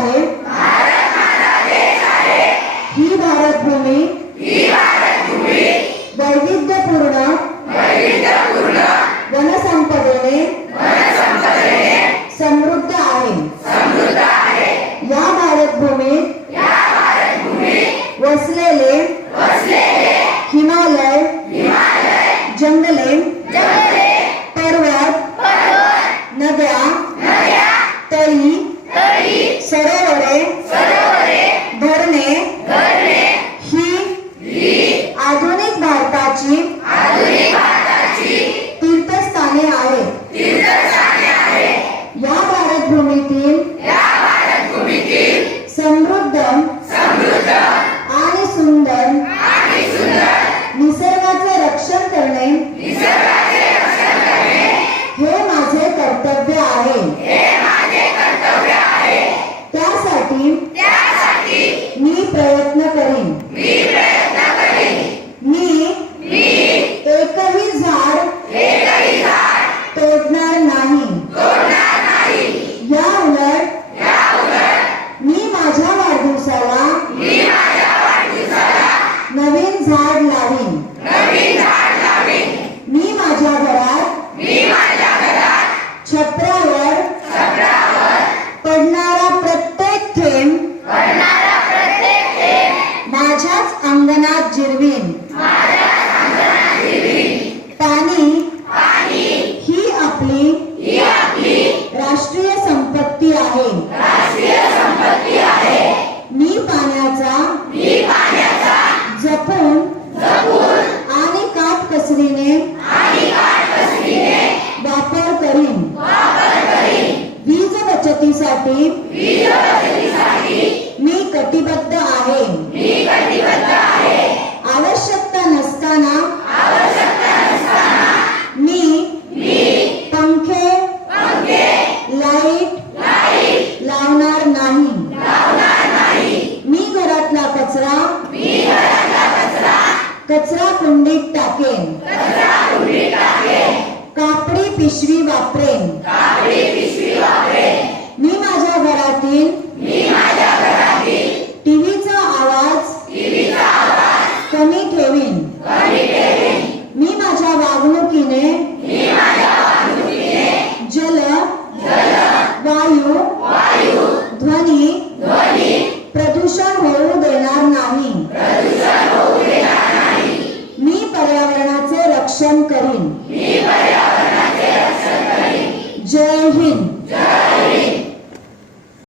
आहे, ही भारत भूमी वैविध्यपूर्ण वनसंपदेने समृद्ध आहे. या भारत भूमीत वसलेले हिमालय, जंगले, पर्वत, नद्या, तळी, सरोवरे, धरणे ही आधुनिक भारताची तीर्थस्थाने आहेत. या भारत भूमीतील समृद्ध आणि सुंदर निसर्गाचे रक्षण करणे हे माझे कर्तव्य आहे. त्यासाठी मी प्रयत्न करीन. मी एकही झाड तोडणार नाही. या उलट मी माझ्या वाढदिवसाला नवीन झाड लावीन. मी माझ्या घरात छपरावर पडणारा प्रत्येक थेंब माझ्याच अंगणात जिरवीन. पाणी ही आपली राष्ट्रीय संपत्ती आहे. मी पाण्याचा जपून आणि काटकसरीने वापर करीन. वीज बचतीसाठी मी कटिबद्ध आहे.